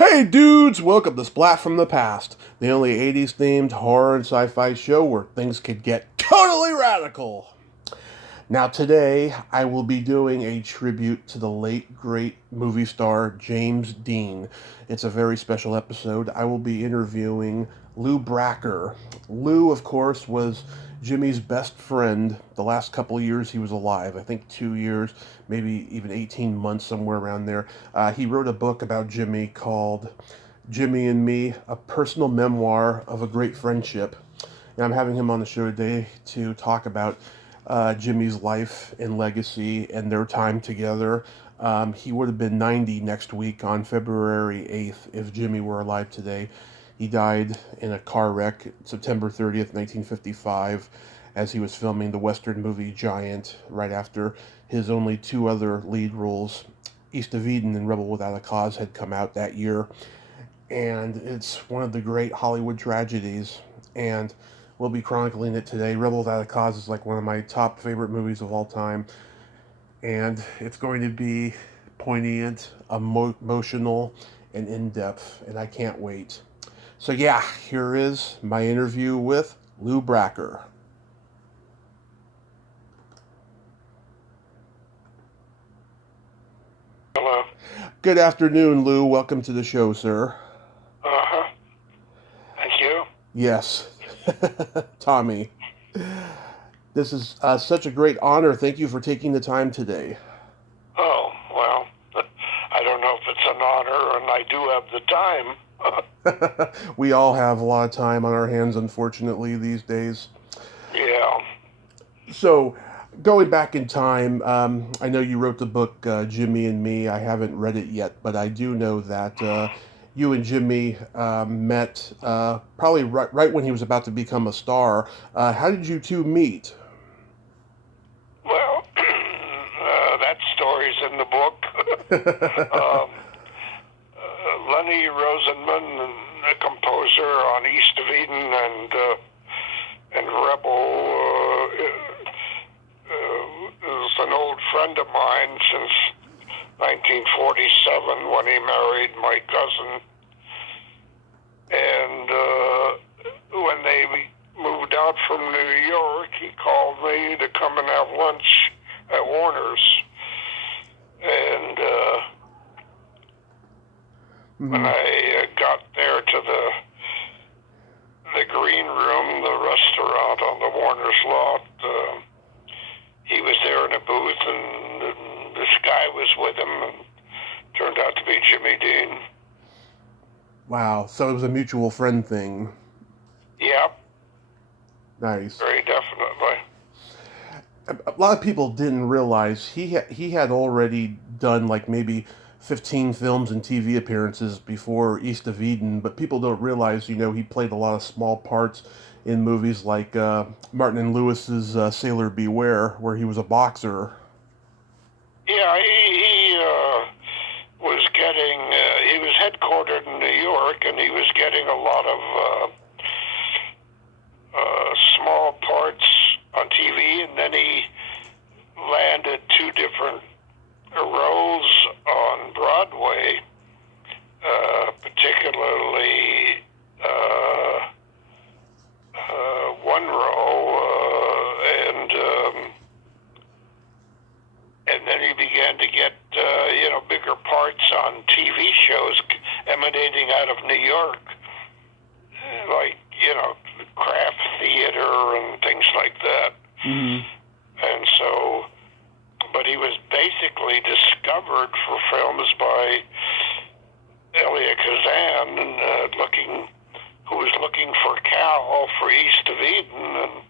Hey dudes, welcome to Splat from the Past, the only 80s themed horror and sci fi show where things could get totally radical. Now, today I will be doing a tribute to the late great movie star James Dean. It's a very special episode. I will be interviewing Lou Bracker. Lou, of course, was Jimmy's best friend the last couple of years he was alive. I think 2 years, maybe even 18 months, somewhere around there. He wrote a book about Jimmy called Jimmy and Me, a personal memoir of a great friendship. And I'm having him on the show today to talk about Jimmy's life and legacy and their time together. He would have been 90 next week on February 8th if Jimmy were alive today. He died in a car wreck September 30th, 1955, as he was filming the Western movie Giant right after his only two other lead roles, East of Eden and Rebel Without a Cause, had come out that year. And it's one of the great Hollywood tragedies. And we'll be chronicling it today. Rebel Without a Cause is like one of my top favorite movies of all time. And it's going to be poignant, emotional, and in-depth. And I can't wait. So yeah, here is my interview with Lou Bracker. Hello. Good afternoon, Lou. Welcome to the show, sir. Uh-huh. Thank you. Yes, Tommy. This is such a great honor. Thank you for taking the time today. Oh, well, I don't know if it's an honor, and I do have the time. We all have a lot of time on our hands, unfortunately, these days. Yeah. So, going back in time, I know you wrote the book Jimmy and Me. I haven't read it yet, but I do know that you and Jimmy met probably right when he was about to become a star. How did you two meet? Well, that story's in the book. um, Lenny Rosenman, the composer on East of Eden and Rebel, is an old friend of mine since 1947 when he married my cousin. And when they moved out from New York, he called me to come and have lunch at Warner's. And when I got there to the green room, the restaurant on the Warner's lot, he was there in a booth, and this guy was with him, and turned out to be Jimmy Dean. Wow, so it was a mutual friend thing. Yep. Nice. Very definitely. A lot of people didn't realize he had already done like maybe 15 films and TV appearances before East of Eden, but people don't realize, he played a lot of small parts in movies like Martin and Lewis's Sailor Beware, where he was a boxer. Yeah, he was getting, he was headquartered in New York, and he was getting a lot of small parts on TV, and then he landed two different roles on Broadway, particularly one role, and then he began to get bigger parts on TV shows emanating out of New York, like craft theater and things like that. Mm-hmm. And so, but he was basically discovered for films by Elia Kazan, and who was looking for Cal for East of Eden,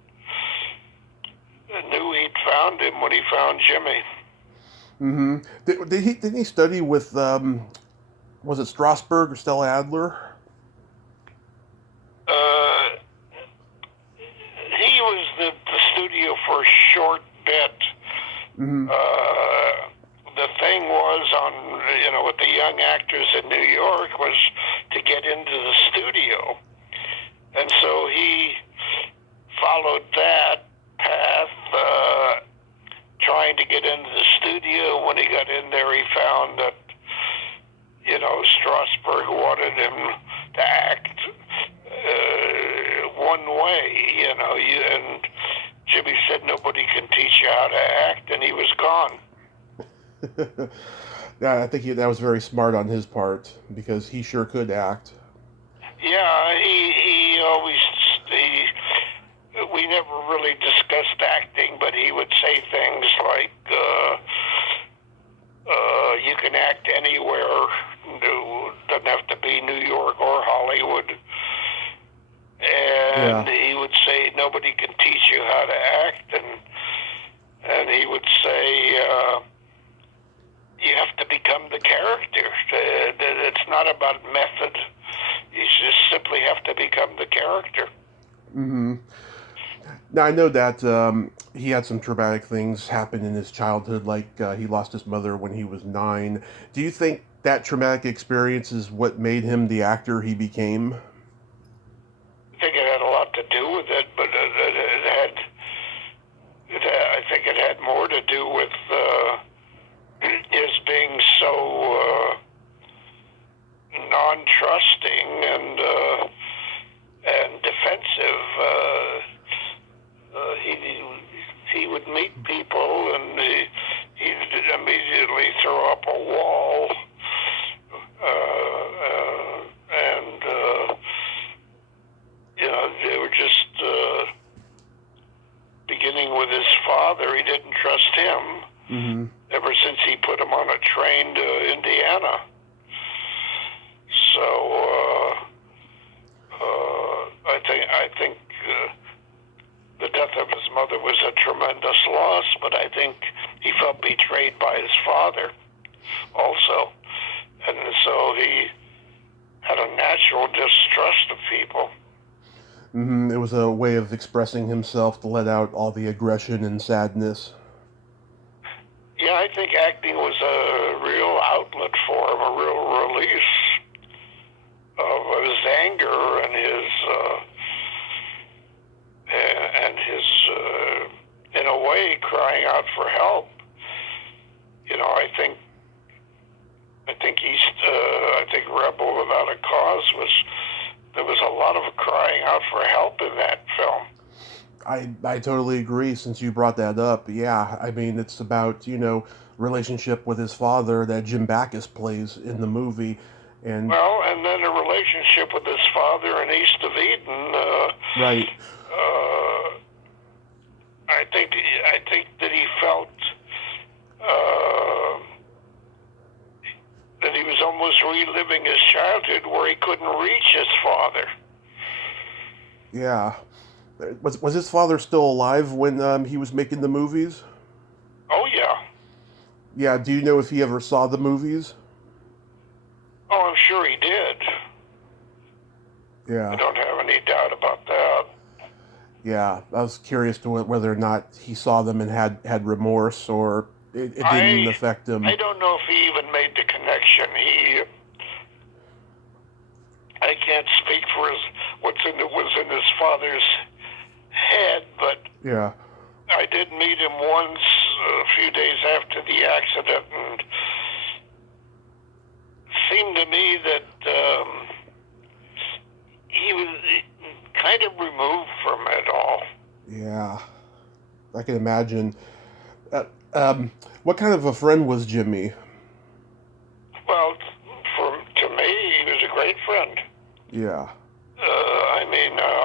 and knew he'd found him when he found Jimmy. Mm-hmm. Did he study with was it Strasberg or Stella Adler? He was the studio for a short bit. Mm-hmm. The thing was with the young actors in New York was to get into the studio. And so he followed that path, trying to get into the studio. When he got in there, he found that, Strasberg wanted him to act one way, and Jimmy said nobody can teach you how to act, and he was gone. Yeah, I think that was very smart on his part because he sure could act. Yeah, he always we never really discussed acting, but he would say things like, "You can act anywhere. Doesn't have to be New York or Hollywood." And he would say, "Nobody can teach you how to act," and he would say, "You have to become the character. It's not about method. You just simply have to become the character." Mm-hmm. Now, I know that he had some traumatic things happen in his childhood, like he lost his mother when he was 9. Do you think that traumatic experience is what made him the actor he became? I think it had a lot to do with it, but I think it had more to do with his being so non-trusting and defensive. He would meet people and he'd immediately throw up a wall, and they were just beginning with his father. He didn't trust him. Mm-hmm. Ever since he put him on a train to Indiana. So I think the death of his mother was a tremendous loss, but I think he felt betrayed by his father also, and so he had a natural distrust of people. Mm-hmm. It was a way of expressing himself to let out all the aggression and sadness. Yeah, I think acting was a real outlet for him, a real release of his anger and his in a way, crying out for help. I think Rebel Without a Cause there was a lot of crying out for help in that film. I totally agree. Since you brought that up, yeah, I mean it's about relationship with his father that Jim Backus plays in the movie, and then a relationship with his father in East of Eden. Right. I think that he felt that he was almost reliving his childhood where he couldn't reach his father. Yeah. Was his father still alive when he was making the movies? Oh, yeah. Yeah, do you know if he ever saw the movies? Oh, I'm sure he did. Yeah. I don't have any doubt about that. Yeah, I was curious to whether or not he saw them and had remorse, or it didn't affect him. I don't know if he even made the connection. I can't speak for what was in his father's head, but yeah, I did meet him once a few days after the accident, and it seemed to me that he was kind of removed from it all. Yeah, I can imagine. What kind of a friend was Jimmy? Well, to me, he was a great friend. Yeah.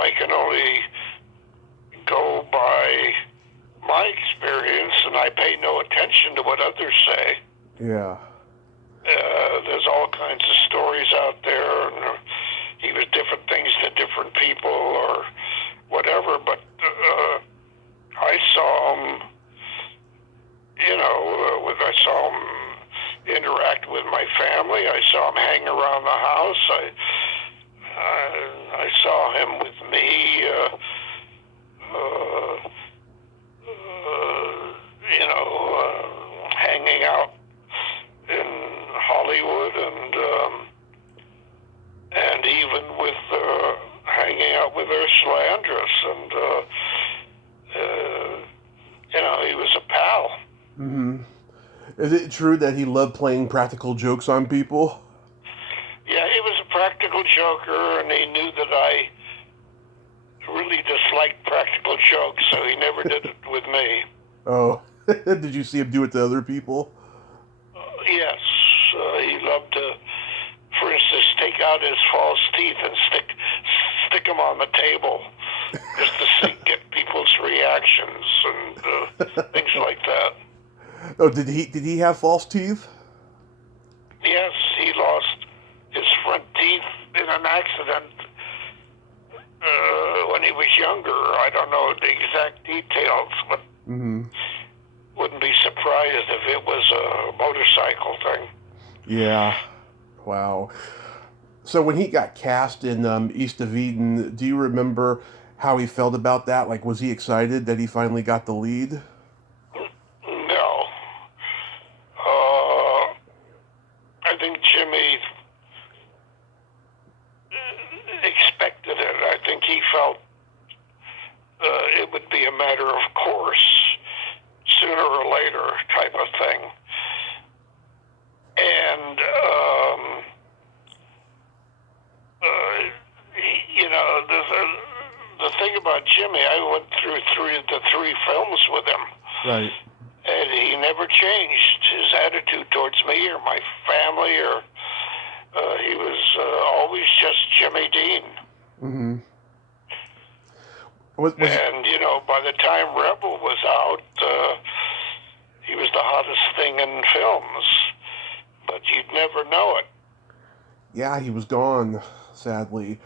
I can only go by my experience, and I pay no attention to what others say. Yeah. There's all kinds of stories out there, and he was different things to different people or whatever, but I saw him, I saw him interact with my family. I saw him hang around the house. I saw him with me, hanging out in Hollywood, and even with hanging out with Ursula Andress, and he was a pal. Mm-hmm. Is it true that he loved playing practical jokes on people? practical joker, and he knew that I really disliked practical jokes, so he never did it with me. Oh, did you see him do it to other people? Yes, he loved to, for instance, take out his false teeth and stick them on the table, just to get people's reactions and things like that. Oh, did he have false teeth? Yes, he lost his front teeth in an accident when he was younger. I don't know the exact details, but wouldn't be surprised if it was a motorcycle thing. Yeah. Wow. So when he got cast in East of Eden, do you remember how he felt about that? Like, was he excited that he finally got the lead? No. I think Jimmy expected it. I think he felt it would be a matter of course, sooner or later type of thing. And, the thing about Jimmy, I went through the three films with him. Right. And he never changed his attitude towards me or my family, or he was always just Jimmy Dean. Mm-hmm. And, by the time Rebel was out, he was the hottest thing in films. But you'd never know it. Yeah, he was gone, sadly.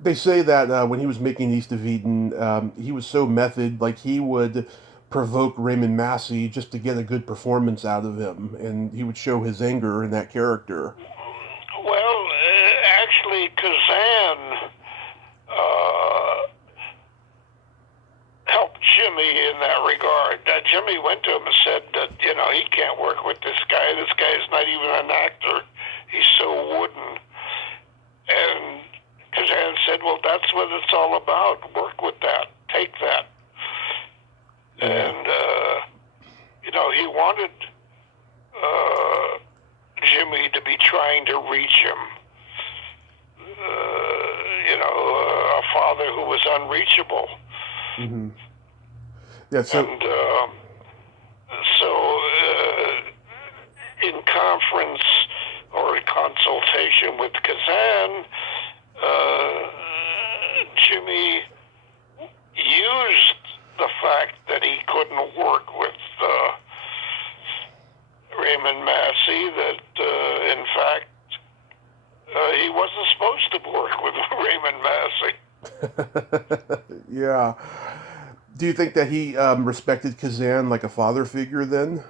They say that when he was making East of Eden, he was so method, like he would provoke Raymond Massey just to get a good performance out of him, and he would show his anger in that character. Well, actually, Kazan helped Jimmy in that regard. Jimmy went to him and said that, he can't work with this guy. This guy is not even an actor. He's so wooden. And Kazan said, well, that's what it's all about. Work with that. Take that. And, he wanted Jimmy to be trying to reach him. A father who was unreachable. Mm-hmm. Yeah, so... And in conference or in consultation with Kazan, Jimmy used the fact that he couldn't work with Raymond Massey, that in fact he wasn't supposed to work with Raymond Massey. Yeah. Do you think that he respected Kazan like a father figure then?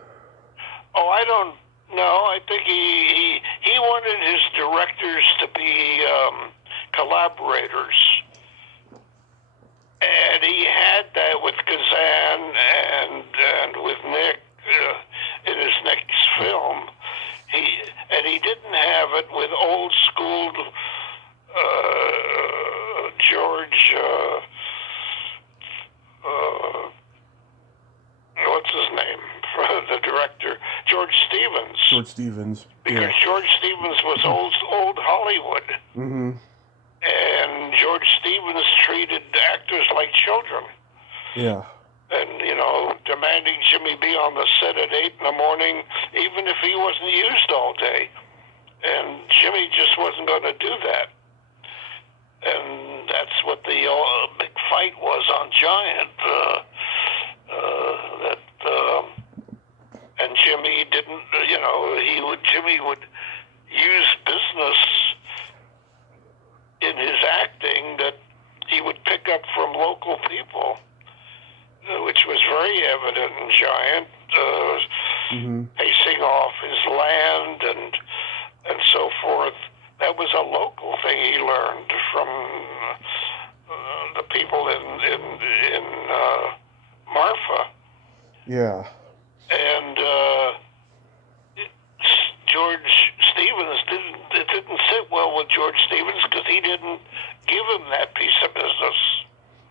Oh, I don't know. I think he wanted his directors to be collaborators. And he had that with Kazan and with Nick in his next film. He didn't have it with old school George. What's his name? The director, George Stevens. George Stevens. Because Yeah. George Stevens was old Hollywood. Mm-hmm. And George Stevens treated actors like children. Yeah. And, demanding Jimmy be on the set at 8 in the morning, even if he wasn't used all day. And Jimmy just wasn't going to do that. And that's what the big fight was on Giant. And Jimmy didn't, Jimmy would use business in his acting that he would pick up from local people, which was very evident in Giant, pacing off his land and so forth. That was a local thing he learned from the people in Marfa. Yeah. And George Stevens didn't sit well with George Stevens because he didn't give him that piece of business.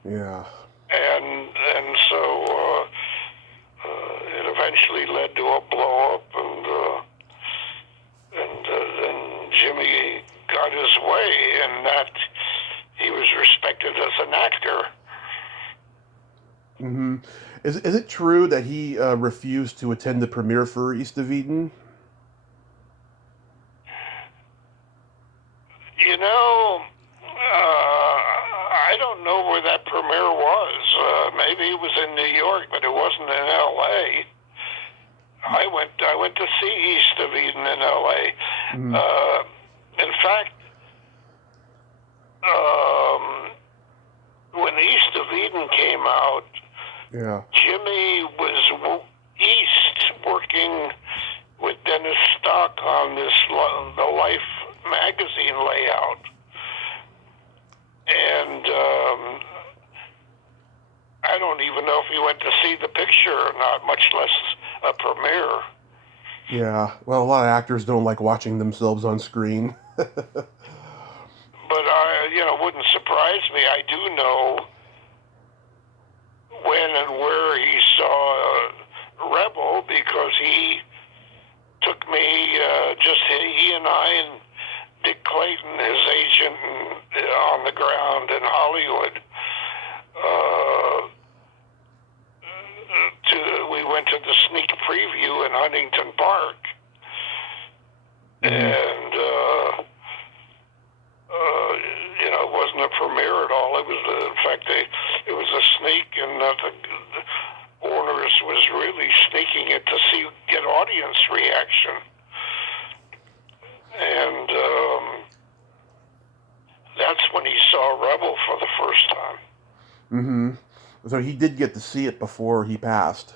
Yeah. And so it eventually led to a blow up, and then Jimmy and that he was respected as an actor. Mm-hmm. Is it true that he refused to attend the premiere for East of Eden? You know, I don't know where that premiere was. Maybe it was in New York, but it wasn't in L.A. I went to see East of Eden in L.A. Mm-hmm. In fact, when East of Eden came out, Yeah. Jimmy was east working with Dennis Stock on the Life magazine layout, and I don't even know if he went to see the picture or not, much less a premiere. Yeah. Well, a lot of actors don't like watching themselves on screen. But wouldn't surprise me. I do know when and where he saw Rebel, because he took me, he and I and Dick Clayton, his agent, on the ground in Hollywood. We went to the sneak preview in Huntington Park, and it wasn't a premiere at all. It was, in fact, it was a sneak, and the Warner's was really sneaking it to get audience reaction. And that's when he saw Rebel for the first time. Mm-hmm. So he did get to see it before he passed.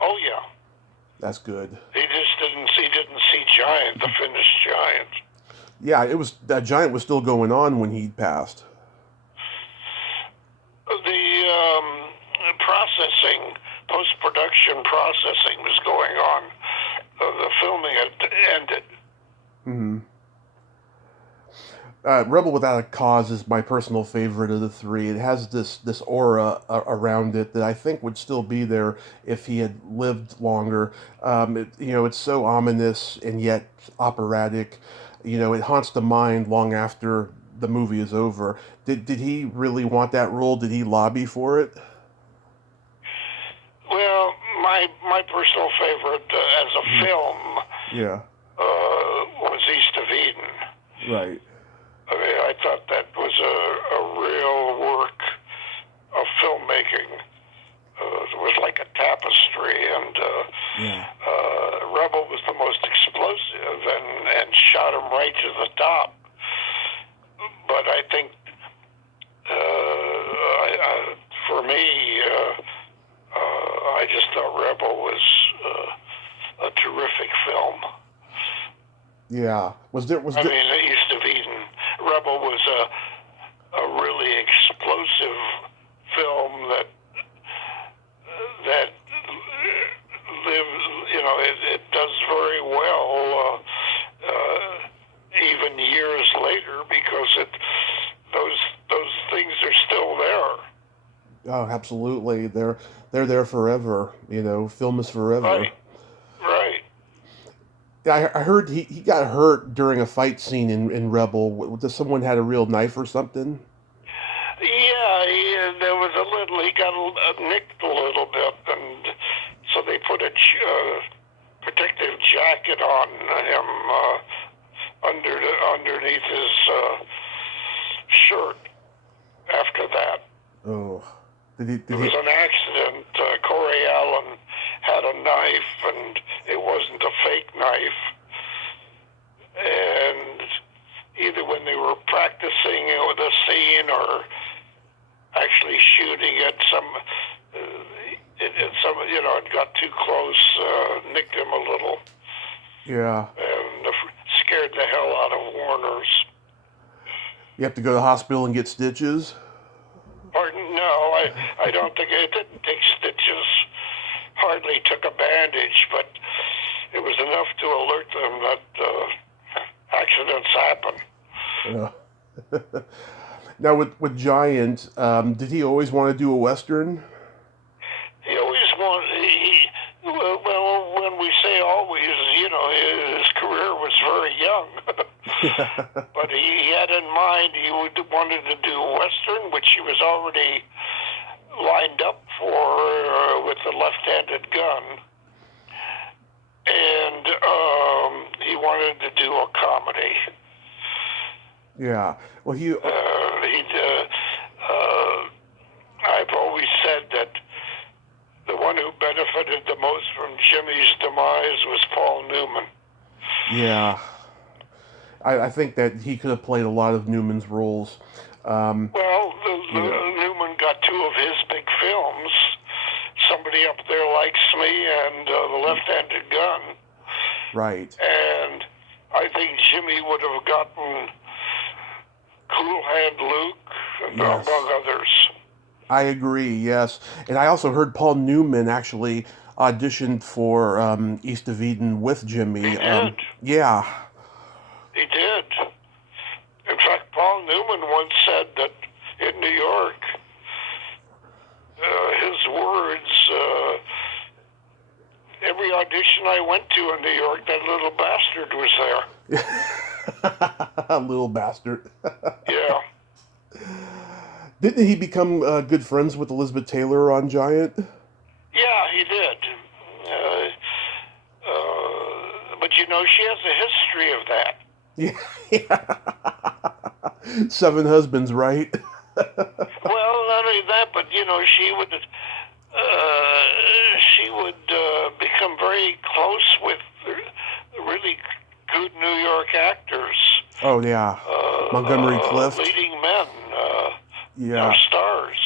Oh yeah. That's good. He just didn't see Giant, the finished Giant. Yeah, that Giant was still going on when he passed. The processing, post-production processing was going on. The filming had ended. Mm-hmm. Rebel Without a Cause is my personal favorite of the three. It has this aura around it that I think would still be there if he had lived longer. It's so ominous and yet operatic. It haunts the mind long after the movie is over. Did he really want that role? Did he lobby for it? Well, my personal favorite as a film, Yeah. Was East of Eden. Right. I mean, I thought that was a real work of filmmaking. It was like a tapestry, and Rebel was the most explosive and shot him right to the top. But I think, for me, I just thought Rebel was a terrific film. Yeah. I mean, East of Eden, Rebel was a really explosive film that lives. It does very well, even years later, because those things are still there. Oh, absolutely. They're there forever. Film is forever. Right. Yeah, I heard he got hurt during a fight scene in Rebel. Someone had a real knife or something? Yeah, there was he got nicked a little bit, and so they put a protective jacket on him underneath his shirt after that. Oh. It was an accident. Corey Allen had a knife, and it wasn't a fake knife. And either when they were practicing the scene or actually shooting at it got too close, nicked him a little. Yeah. And scared the hell out of Warner's. You have to go to the hospital and get stitches? Pardon? No, I don't think it didn't take stitches. Hardly took a bandage, but it was enough to alert them that accidents happen. Now, with Giant, did he always want to do a Western? He always wanted. Well, when we say always, his career was very young. But he had in mind wanted to do Western, which he was already lined up for with the left-handed gun. And he wanted to do a comedy. Yeah. Well, I've always said that the one who benefited the most from Jimmy's demise was Paul Newman. Yeah. I think that he could have played a lot of Newman's roles. Newman got two of his big films, Somebody Up There Likes Me and The Left-Handed Gun. Right. And I think Jimmy would have gotten Cool Hand Luke, among others. I agree, yes. And I also heard Paul Newman actually auditioned for East of Eden with Jimmy. He did. Yeah. He did. In fact, Paul Newman once said that in New York, his words, every audition I went to in New York, that little bastard was there. Little bastard. Yeah. Didn't he become good friends with Elizabeth Taylor on Giant? Yeah, he did. But you know, she has a history of that. Yeah. 7 husbands, right? Well, not only that, but you know, she would become very close with really good New York actors. Oh yeah, Montgomery Clift, leading men, yeah, stars.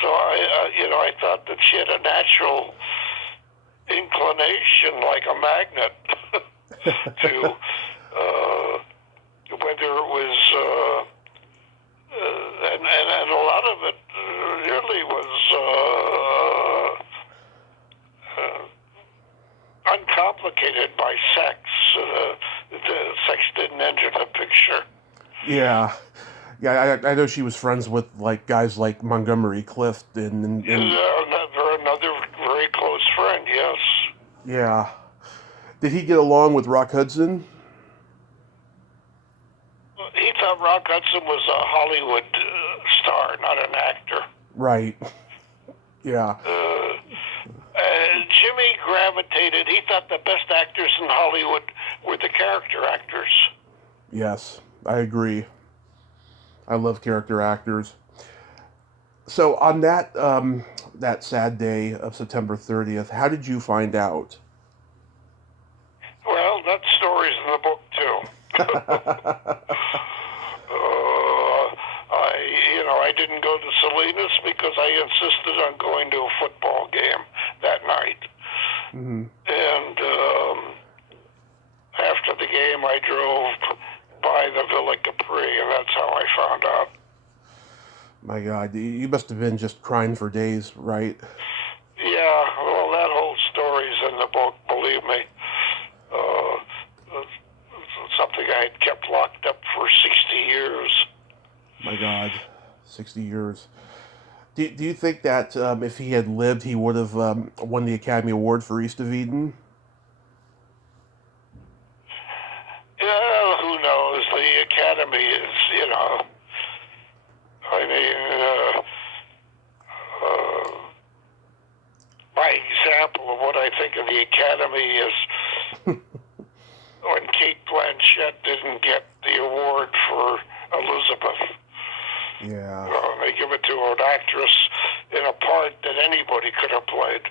So I thought that she had a natural inclination, like a magnet, to whether it was, and a lot of it really was uncomplicated by sex. The sex didn't enter the picture. Yeah. Yeah, I know she was friends with like guys like Montgomery Clift and another very close friend. Yes. Yeah. Did he get along with Rock Hudson? He thought Rock Hudson was a Hollywood star, not an actor. Right. Yeah. Jimmy gravitated. He thought the best actors in Hollywood were the character actors. Yes, I agree. I love character actors. So on that that sad day of September 30th, how did you find out? Well, that story's in the book too. I didn't go to Salinas because I insisted on going to a football game that night. Mm-hmm. And after the game, I drove by the Villa Capri, and that's how I found out. My God, you must have been just crying for days, right? Yeah, well, that whole story's in the book, believe me. Something I had kept locked up for 60 years. My God, 60 years. Do you think that if he had lived, he would have won the Academy Award for East of Eden? Yeah, who knows? The Academy is, I mean, my example of what I think of the Academy is when Kate Blanchett didn't get the award for Elizabeth. Yeah. They give it to an actress in a part that anybody could have played.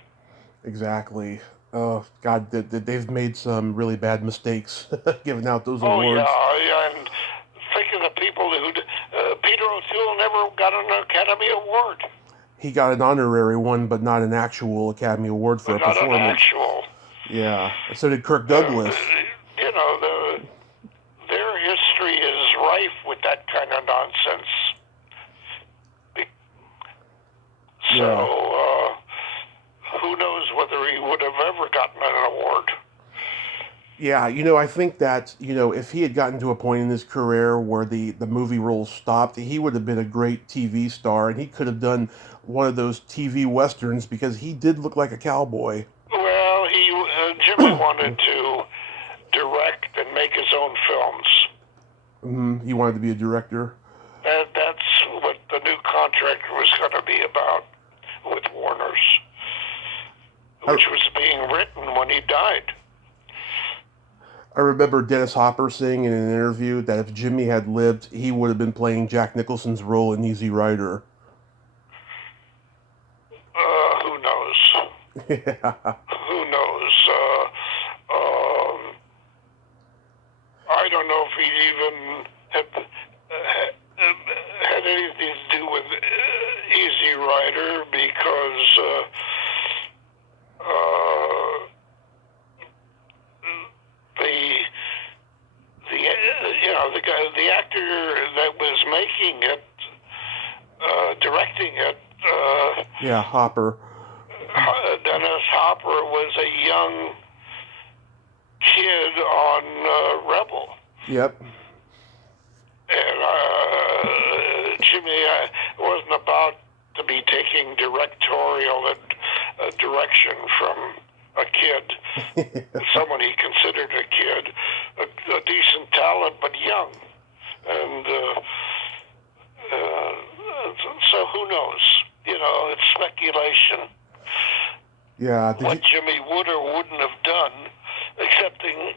Exactly. Oh, God, they've made some really bad mistakes giving out those awards. Oh, yeah, and think of the people who... Peter O'Toole never got an Academy Award. He got an honorary one, but not an actual Academy Award for a performance. Not an actual. Yeah. So did Kirk Douglas. Their history is rife with that kind of nonsense. So, who knows whether he would have ever gotten an award. Yeah, I think that, if he had gotten to a point in his career where the movie roles stopped, he would have been a great TV star, and he could have done one of those TV westerns because he did look like a cowboy. Well, Jimmy wanted to direct and make his own films. He wanted to be a director. That's what the new contract was going to be about with Warner's, which was being written when he died. I remember Dennis Hopper saying in an interview that if Jimmy had lived, he would have been playing Jack Nicholson's role in Easy Rider. Who knows? Yeah. Who knows? I don't know if he'd even had anything to do with Easy Rider because the actor that was making it, directing it. Yeah, Hopper. Dennis Hopper was a young kid on Rebel. Yep. And Jimmy wasn't about to be taking directorial direction from a kid, someone he considered a kid, a decent talent, but young. And so who knows? It's speculation. Yeah. What Jimmy would or wouldn't have done, excepting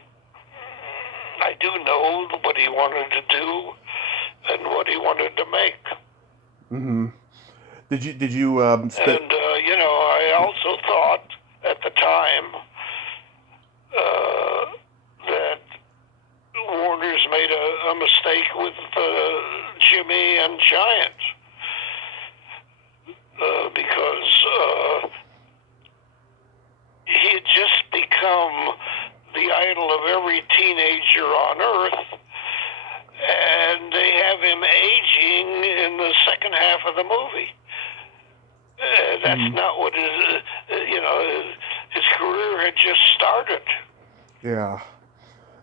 I do know what he wanted to do and what he wanted to make. Mm-hmm. Did you And I also thought at the time that Warner's made a mistake with Jimmy and Giant because he had just become the idol of every teenager on Earth, and they have him aging in the second half of the movie. That's not what his career had just started. Yeah,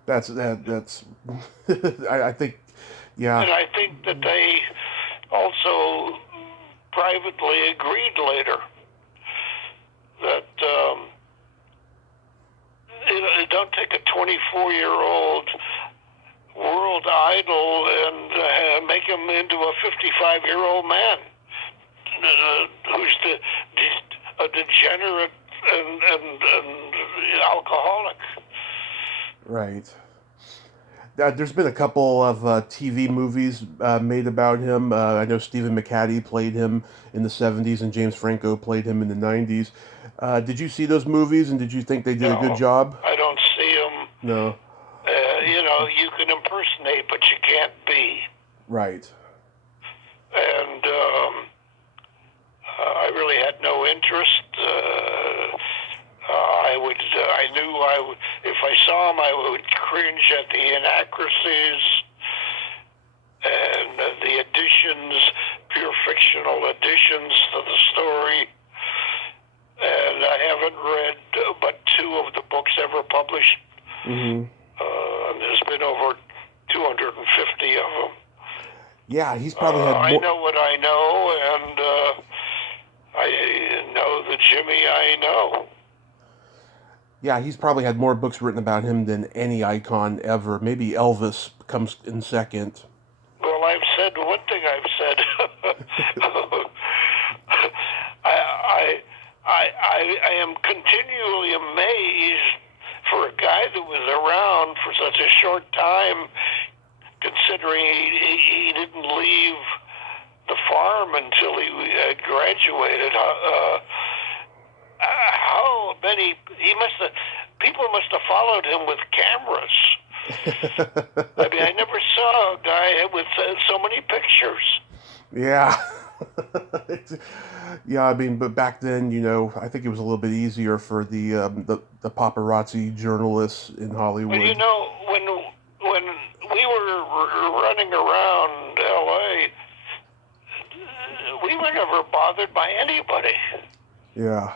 that's I think, yeah. And I think that they also privately agreed later that don't take a 24-year-old world idol and make him into a 55-year-old man who's a degenerate and alcoholic. Right. There's been a couple of TV movies made about him. I know Stephen McHattie played him in the 70s and James Franco played him in the 90s. Did you see those movies and did you think they did a good job? I don't see them. No. You can impersonate, but you can't be. Right. And I really had no interest. I knew if I saw him, I would cringe at the inaccuracies and the additions, pure fictional additions to the story. And I haven't read but 2 of the books ever published. Mm-hmm. There's been over 250 of them. Yeah, he's probably had more... I know what I know, and I know the Jimmy I know. Yeah, he's probably had more books written about him than any icon ever. Maybe Elvis comes in second. Well, I've said one thing I've said. I am continually amazed for a guy that was around for such a short time, considering he didn't leave the farm until he graduated. How many people must have followed him with cameras. I mean, I never saw a guy with so many pictures. Yeah. Yeah, I mean, but back then, I think it was a little bit easier for the paparazzi journalists in Hollywood. Well, when we were running around L.A., we were never bothered by anybody. Yeah.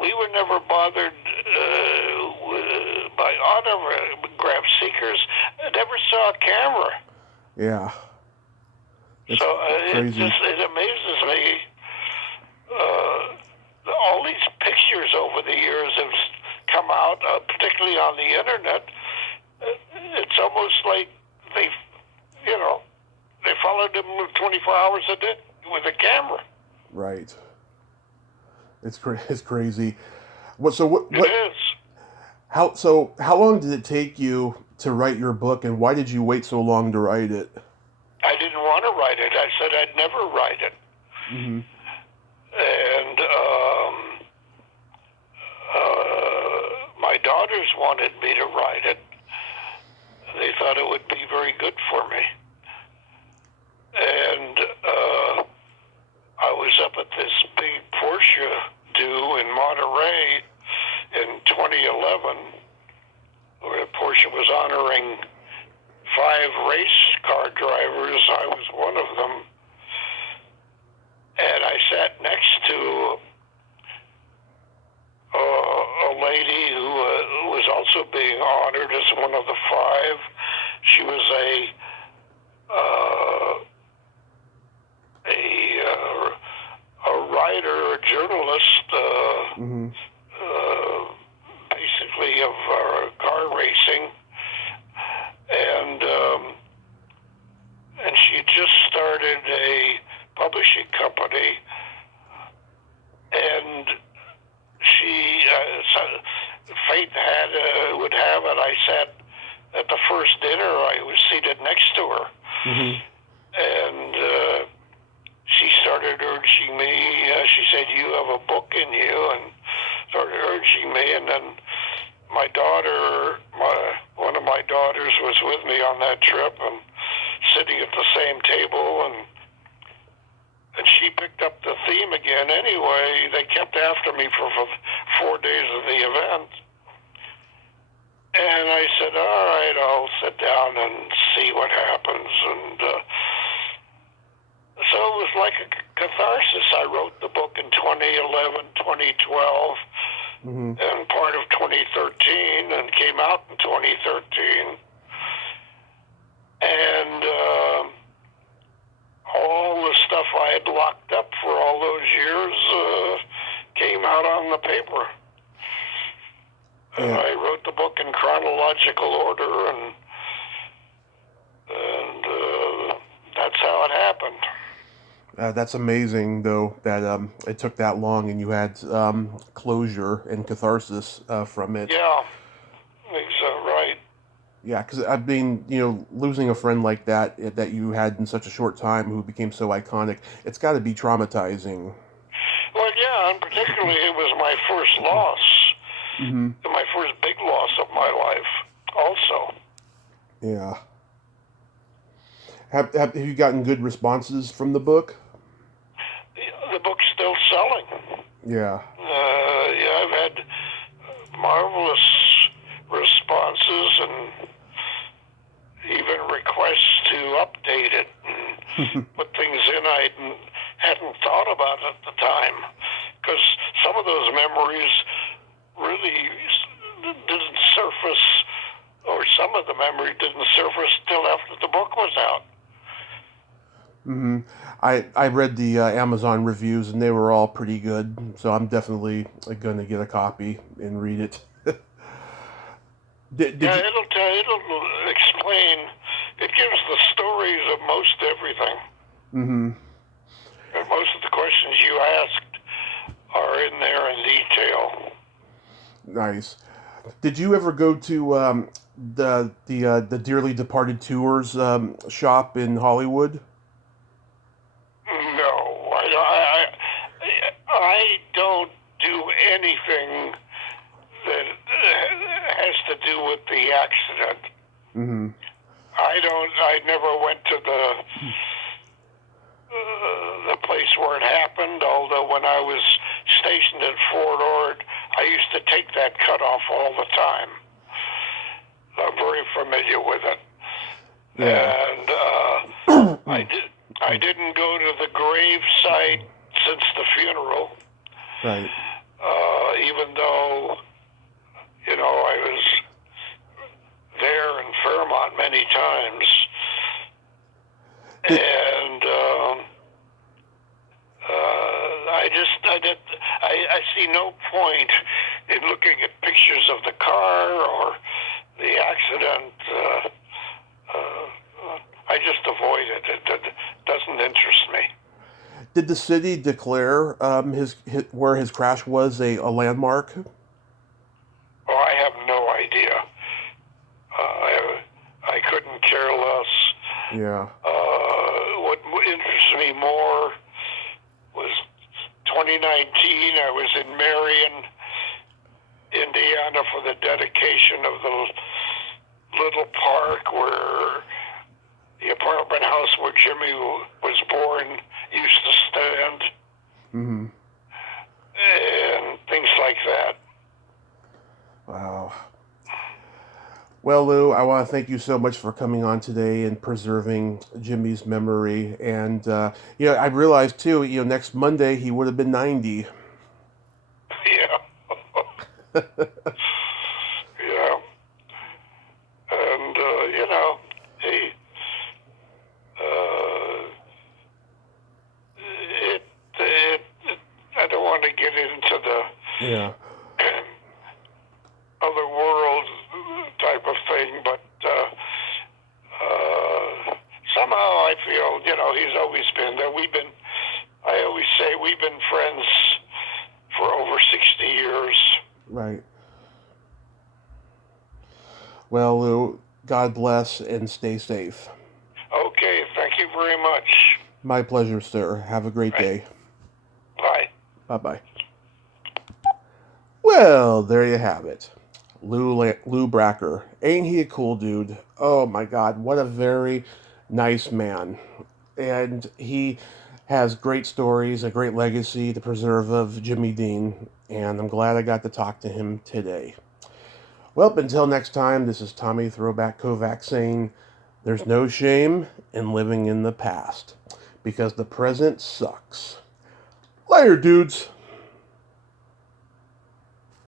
We were never bothered by autograph seekers. I never saw a camera. Yeah. It's so crazy. It amazes me. All these pictures over the years have come out out, particularly on the internet, it's almost like they, you know, they followed him 24 hours a day with a camera. Right. It's crazy. What? So what? It is. How long did it take you to write your book, and why did you wait so long to write it? I didn't want to write it. I said I'd never write it. Mm-hmm. And my daughters wanted me to write it. They thought it would be very good for me. And I was up at this big Porsche do in Monterey in 2011, where Porsche was honoring 5 race car drivers. I was one of them. And I sat next to a lady who was also being honored as one of the 5. She was a writer, a journalist, Mm-hmm. basically of car racing, and she just started a publishing company, and she fate would have it. I sat at the first dinner. I was seated next to her, Mm-hmm. and she started urging me. She said, "You have a book in you," and started urging me. And then my daughter, one of my daughters, was with me on that trip and sitting at the same table, and she picked up the theme again. Anyway, they kept after me for 4 days of the event. And I said, all right, I'll sit down and see what happens. And so it was like a catharsis. I wrote the book in 2011, 2012, Mm-hmm. and part of 2013, and came out in 2013. And all the stuff I had locked up for all those years came out on the paper. And Yeah. I wrote the book in chronological order, and that's how it happened. That's amazing, though, that it took that long and you had closure and catharsis from it. Yeah, right. Yeah, because I've been, losing a friend like that you had in such a short time who became so iconic, it's got to be traumatizing. Well, yeah, and particularly it was my first loss, Mm-hmm. my first big loss of my life, also. Yeah. Have you gotten good responses from the book? The book's still selling. Yeah. Yeah, I've had marvelous responses and even requests to update it and put things in I hadn't thought about at the time, because some of those memories really didn't surface, or some of the memory didn't surface till after the book was out. Mm-hmm. I read the Amazon reviews and they were all pretty good, so I'm definitely going to get a copy and read it. Did Yeah, you? it'll explain. It gives the stories of most everything. Mm-hmm. And most of the questions you asked are in there in detail. Nice. Did you ever go to the Dearly Departed Tours shop in Hollywood? No, I don't do anything that has to do with the accident. Mm-hmm. I never went to the place where it happened, although when I was stationed at Fort Ord, I used to take that cutoff all the time. I'm very familiar with it. Yeah. And I didn't go to the grave site since the funeral. Right. Even though, I was there in Fairmont many times. And I see no point in looking at pictures of the car car or the accident. I just avoid it. It doesn't interest me. Did the city declare his where his crash was a landmark? Oh, I have no idea. I couldn't care less. Yeah. What interests me more was 2019. I was in Marion, Indiana, for the dedication of the little park where the apartment house where Jimmy was born used to stand, Mm-hmm. and things like that. Wow. Well, Lou, I want to thank you so much for coming on today and preserving Jimmy's memory. And I realized too, next Monday he would have been 90. Yeah. Yeah. And, he, I don't want to get into the Yeah. other world type of thing, but somehow I feel, he's always been there. I always say we've been friends for over 60 years. Right. Well, Lou, God bless and stay safe. Okay, thank you very much. My pleasure, sir. Have a great day. Bye. Bye-bye. Well, there you have it. Lou Bracker. Ain't he a cool dude? Oh my God, what a very nice man. And he has great stories, a great legacy to preserve of Jimmy Dean, and I'm glad I got to talk to him today. Well, until next time, this is Tommy Throwback Kovac saying there's no shame in living in the past because the present sucks. Later, dudes.